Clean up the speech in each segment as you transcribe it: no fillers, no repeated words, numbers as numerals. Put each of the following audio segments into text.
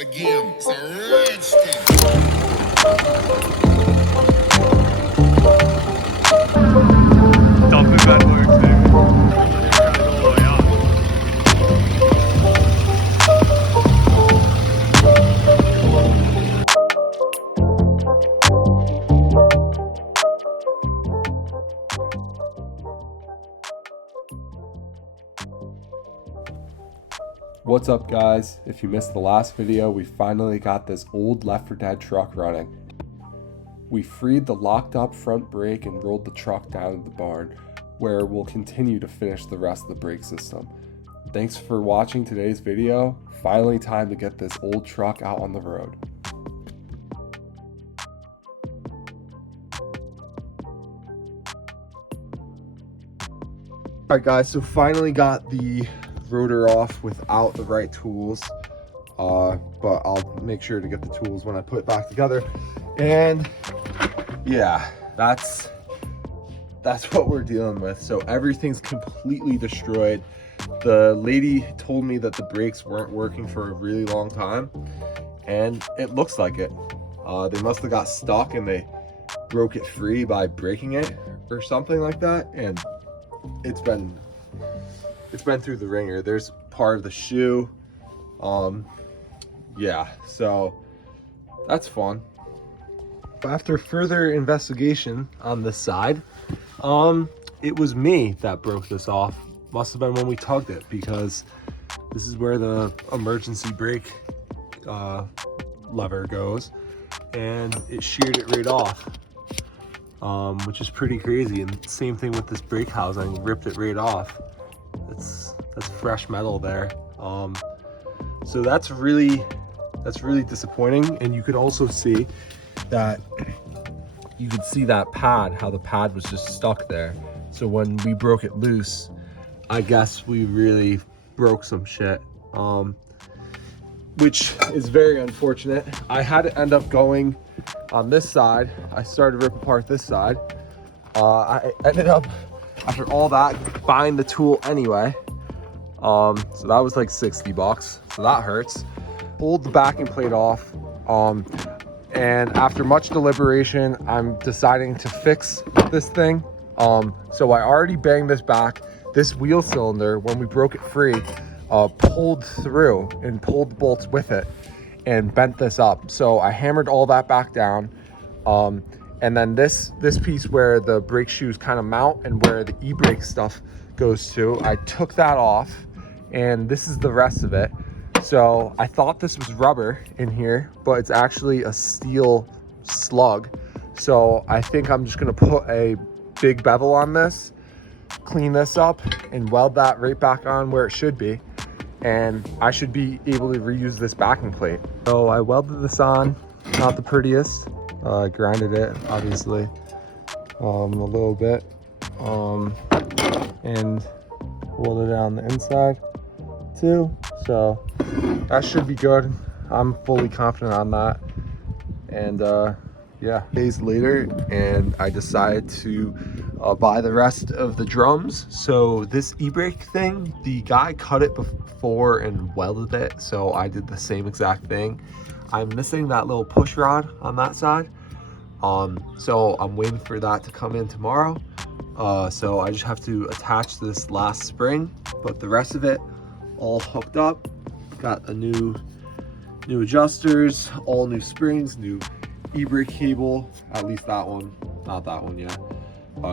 again. It's a rich thing. Doppelgang works, baby. What's up, guys? If you missed the last video, we finally got this old Left 4 Dead truck running. We freed the locked up front brake and rolled the truck down to the barn, where we'll continue to finish the rest of the brake system. Thanks for watching today's video. Finally time to get this old truck out on the road. Alright guys, so finally got the rotor off without the right tools, but I'll make sure to get the tools when I put it back together. And yeah, that's what we're dealing with. So everything's completely destroyed. The lady told me that the brakes weren't working for a really long time, and it looks like it. They must have got stuck and they broke it free by breaking it or something like that, and it's been through the ringer. There's part of the shoe. Yeah, so that's fun. After further investigation on this side, it was me that broke this off. Must have been when we tugged it, because this is where the emergency brake lever goes, and it sheared it right off, which is pretty crazy. And same thing with this brake housing, ripped it right off. That's fresh metal there. So that's really disappointing. And you could also see that pad, how the pad was just stuck there. So when we broke it loose, I guess we really broke some shit, which is very unfortunate. I had to end up going on this side. I started to rip apart this side. I ended up, after all that, buying the tool anyway. So that was like 60 bucks. So that hurts. Pulled the backing plate off. And after much deliberation, I'm deciding to fix this thing. So I already banged this back. This wheel cylinder, when we broke it free, pulled through and pulled the bolts with it and bent this up. So I hammered all that back down. And then this piece where the brake shoes kind of mount and where the e-brake stuff goes to, I took that off, and this is the rest of it. So I thought this was rubber in here, but it's actually a steel slug. So I think I'm just gonna put a big bevel on this, clean this up, and weld that right back on where it should be. And I should be able to reuse this backing plate. So I welded this on, not the prettiest. I grinded it, obviously, a little bit, and welded it on the inside too. So that should be good. I'm fully confident on that. And yeah, days later, and I decided to buy the rest of the drums. So this e-brake thing, the guy cut it before and welded it, so I did the same exact thing. I'm missing that little push rod on that side, so I'm waiting for that to come in tomorrow. So I just have to attach this last spring, but the rest of it all hooked up. Got a new adjusters, all new springs, new e-brake cable, at least that one, not that one yet.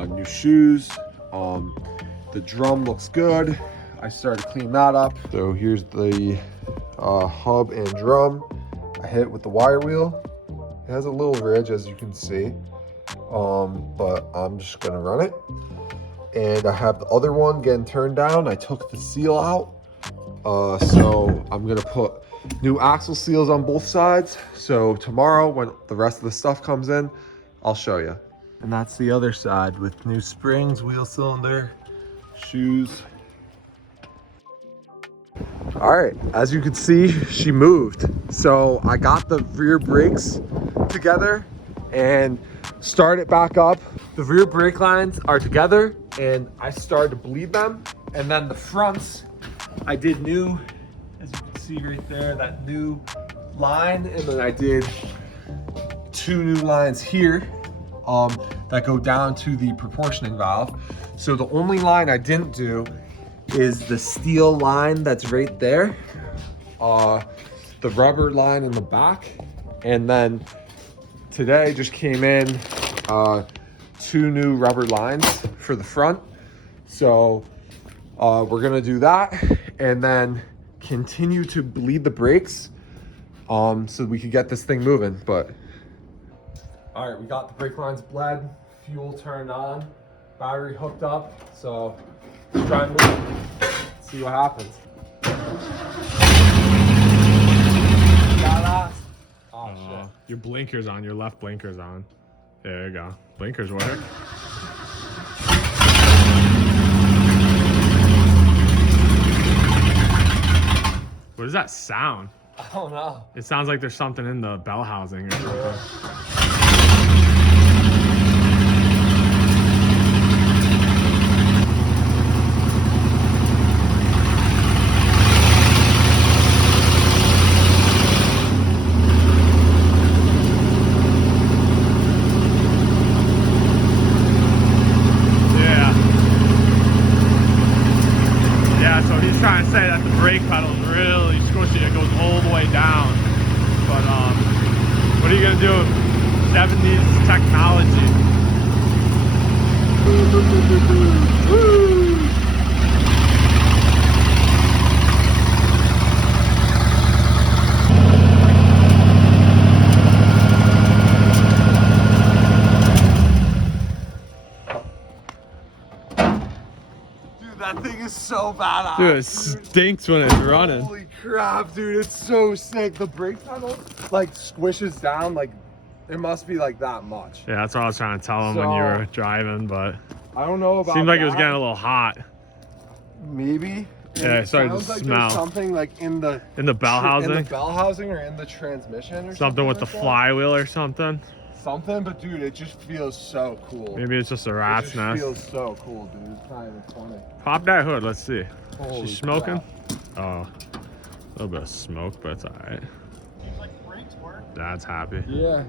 New shoes. The drum looks good. I started to clean that up. So here's the hub and drum. I hit it with the wire wheel. It has a little ridge, as you can see, but I'm just gonna run it. And I have the other one getting turned down. I took the seal out, so I'm gonna put new axle seals on both sides. So tomorrow, when the rest of the stuff comes in, I'll show you. And that's the other side with new springs, wheel cylinder, shoes. All right, as you can see, she moved. So I got the rear brakes together and started it back up. The rear brake lines are together, and I started to bleed them. And then the fronts, I did new, as you can see right there, that new line, and then I did 2 new lines here that go down to the proportioning valve. So the only line I didn't do is the steel line that's right there, the rubber line in the back, and then today just came in 2 new rubber lines for the front. So we're gonna do that and then continue to bleed the brakes so we could get this thing moving. But all right, we got the brake lines bled, fuel turned on, battery hooked up. So let's try and move, see what happens. Oh shit. Your blinker's on, your left blinker's on. There you go. Blinkers work. What is that sound? I don't know. It sounds like there's something in the bell housing or something. Trying to say that the brake pedal is really squishy. It goes all the way down. But what are you gonna do? 70s technology. Woo! That thing is so badass. Dude, it stinks when it's running. Holy crap, dude, it's so sick. The brake pedal like squishes down, like it must be like that much. Yeah, that's what I was trying to tell him when you were driving, but I don't know about seemed like that. it was getting a little hot. Maybe. Yeah, it started to smell. There's something like in the bell housing? In the bell housing or in the transmission or something with like the that. flywheel or something. Something, but dude, it just feels so cool. Maybe it's just a rat's nest. It feels so cool, dude. It's not even funny. Pop that hood, let's see. Holy She's smoking? crap. Oh, a little bit of smoke, but it's alright. Seems like the brakes work. Dad's happy. Yeah.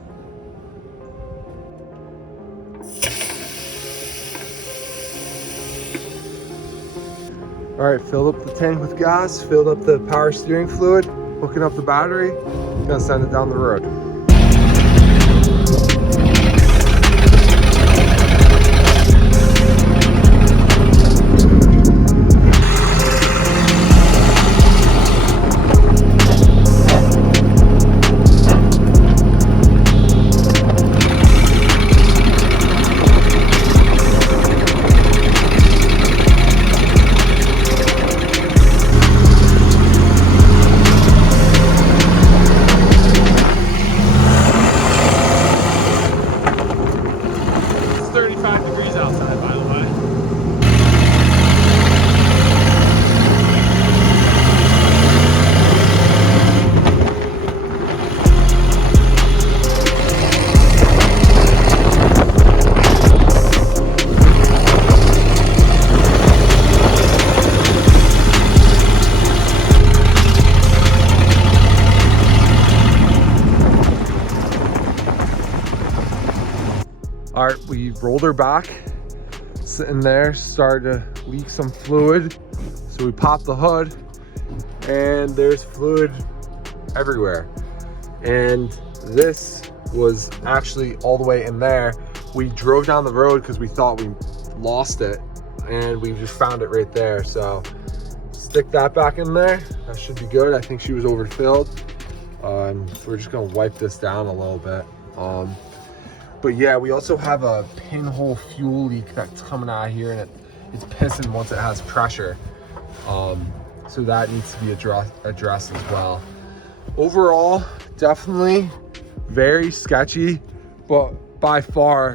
All right, filled up the tank with gas, filled up the power steering fluid, hooking up the battery, gonna send it down the road. All right, we rolled her back, sitting there, started to leak some fluid. So we popped the hood and there's fluid everywhere. And this was actually all the way in there. We drove down the road because we thought we lost it and we just found it right there. So stick that back in there. That should be good. I think she was overfilled. And we're just gonna wipe this down a little bit. But yeah, we also have a pinhole fuel leak that's coming out here, and it's pissing once it has pressure. So that needs to be addressed as well. Overall, definitely very sketchy, but by far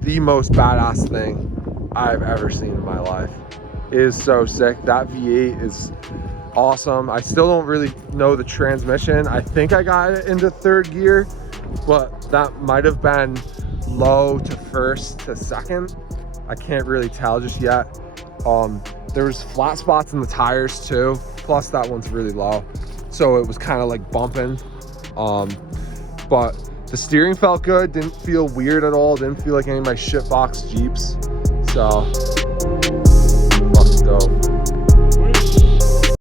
the most badass thing I've ever seen in my life. It is so sick. That V8 is awesome. I still don't really know the transmission. I think I got it into 3rd gear, but that might have been low to 1st to 2nd. I can't really tell just yet. There was flat spots in the tires too, plus that one's really low, so it was kind of like bumping. But the steering felt good, didn't feel weird at all, didn't feel like any of my shitbox Jeeps. So, fucking dope.